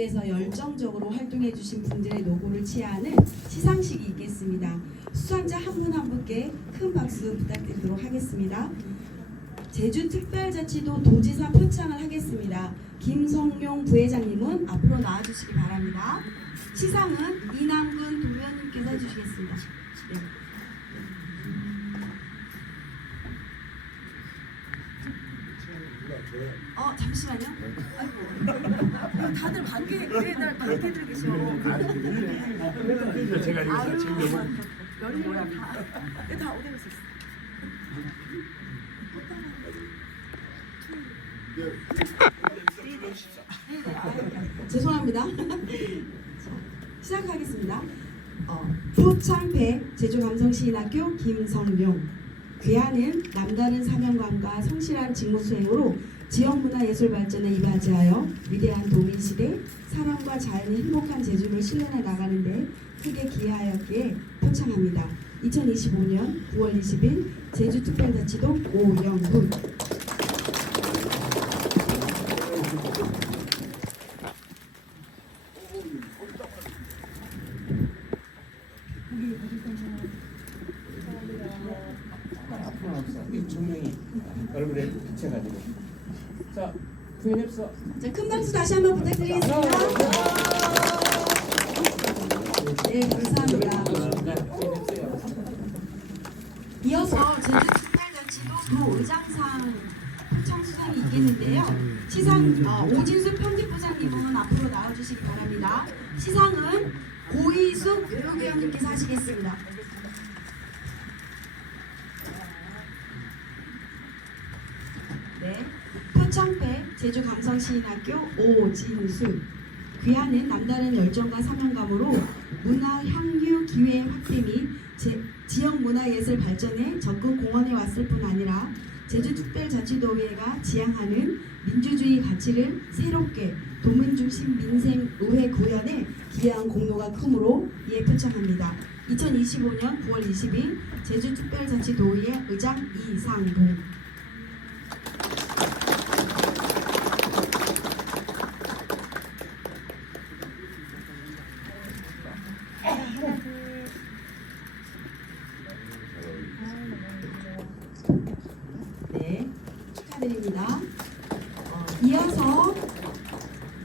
에서 열정적으로 활동해 주신 분들의 노고를 치하하는 시상식이 있겠습니다. 수상자 한 분 한 분께 큰 박수 부탁드리도록 하겠습니다. 제주특별자치도 도지사 표창을 하겠습니다. 김성용 부회장님은 앞으로 나와주시기 바랍니다. 시상은 이남근 도의원님께서 해주시겠습니다. 네. 어 잠시만요. 아이고 다들 반개 왜날 반개 들고 계셔. 제가 이거 챙겨보고 열이 뭐야 다. 다 어디 갔어? 네네. 아, 죄송합니다. 자, 시작하겠습니다. 어, 표창패 제주감성시인학교 김성용 귀하는 남다른 사명감과 성실한 직무 수행으로 지역 문화 예술 발전에 이바지하여 위대한 도민 시대 사람과 자연의 행복한 제주를 실현해 나가는데 크게 기여하였기에 표창합니다. 2025년 9월 20일 제주특별자치도 오영훈 이 조명이 얼굴에 비쳐가지고 자 부인했어 자, 큰 박수 다시 한번 부탁드리겠습니다. 네, 감사합니다. 이어서 제주특별자치도 도의장상 표창 수상이 있겠는데요. 시상 어, 오진수 편집부장님은 앞으로 나와주시기 바랍니다. 시상은 고이숙 교육위원님께서 하시겠습니다. 네, 표창패 제주 감성시인학교 오진수 귀하는 남다른 열정과 사명감으로 문화 향유 기회 확대 및 제- 지역 문화예술 발전에 적극 공헌해 왔을 뿐 아니라 제주특별자치도의회가 지향하는 민주주의 가치를 새롭게 도민 중심 민생 의회 구현에 기여한 공로가 크므로 이에 표창합니다. 2025년 9월 20일 제주특별자치도의회 의장 이상봉 네, 축하드립니다. 어, 이어서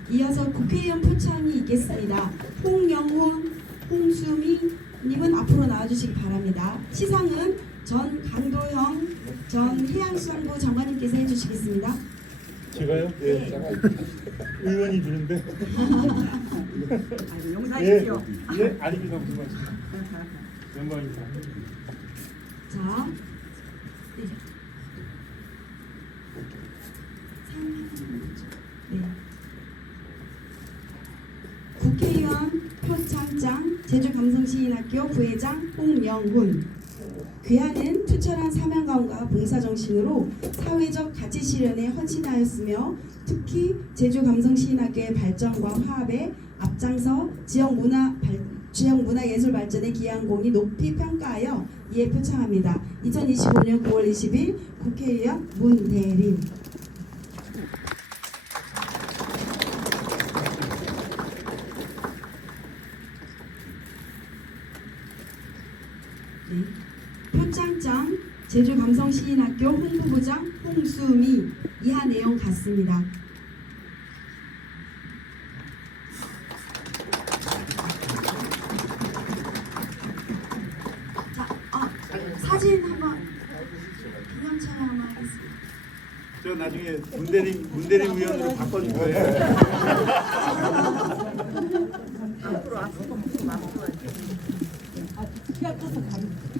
이어서 국회의원 표창이 있겠습니다. 홍영훈, 홍수미 님은 앞으로 나와주시기 바랍니다. 시상은 전 강도형 전 해양수산부 장관님께서 해주시겠습니다. 제가요? 네. 의원이 주는데. 아니, 용서해주세요. 예, 예, 아닙니다. 무슨 말씀? 영광입니다. 자, 네. 네. 국회의원 표창장 제주감성시인학교 부회장 홍명훈 귀하는 투철한 사명감과 봉사정신으로 사회적 가치 실현에 헌신하였으며 특히 제주감성시인학교의 발전과 화합에 앞장서 지역 문화 발, 지역 문화예술 발전에 기여한 공이 높이 평가하여 이에 표창합니다. 2025년 9월 20일 국회의원 문대림 네. 표창장 제주감성시인학교 홍보부장 홍수미 이하 내용 같습니다. 자, 아, 사진 한번 기념 촬영 한번 하겠습니다. 저 나중에 문대림 문대림 의원으로 바꿔줄 거예요. 앞으로 앞으로 앞으로 앞으로. 영- 영업 축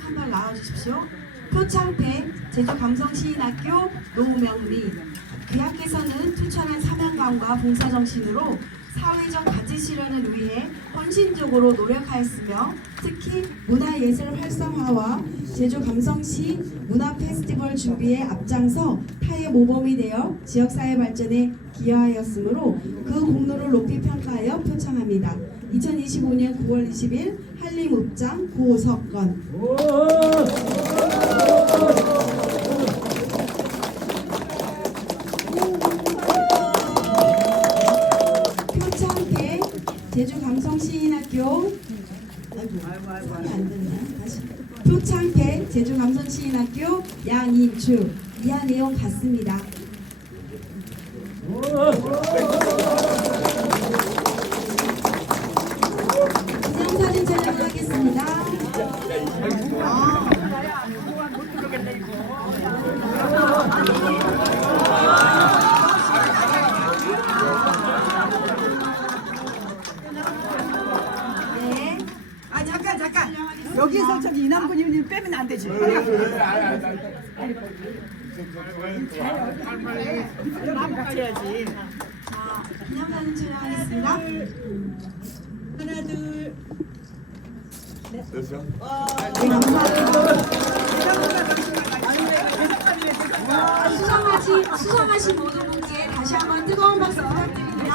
한발 나와주십시오. 표창패 제주감성시인학교 노명미 귀하께서는 투철한 사명감과 봉사정신으로 사회적 가치 실현을 위해 헌신적으로 노력하였으며 특히 문화예술 활성화와 제주 감성시 문화 페스티벌 준비에 앞장서 타의 모범이 되어 지역사회 발전에 기여하였으므로 그 공로를 높이 평가하여 표창합니다. 2025년 9월 20일 한림읍장 고석건. 표창태 됐네. 다시. 표창태 제주 감성시인학교 양인주. 이하 내용 같습니다 기념사진 촬영하겠습니다 네 아 잠깐 여기서 저기 이남근 의원님 빼면 안 되지 해야지 자, 기념사진 촬영하겠습니다 하나 둘 됐어? 네, 감사합니다. 수상하신, 수상하신 모든 분께 다시 한번 뜨거운 박수 부탁드립니다.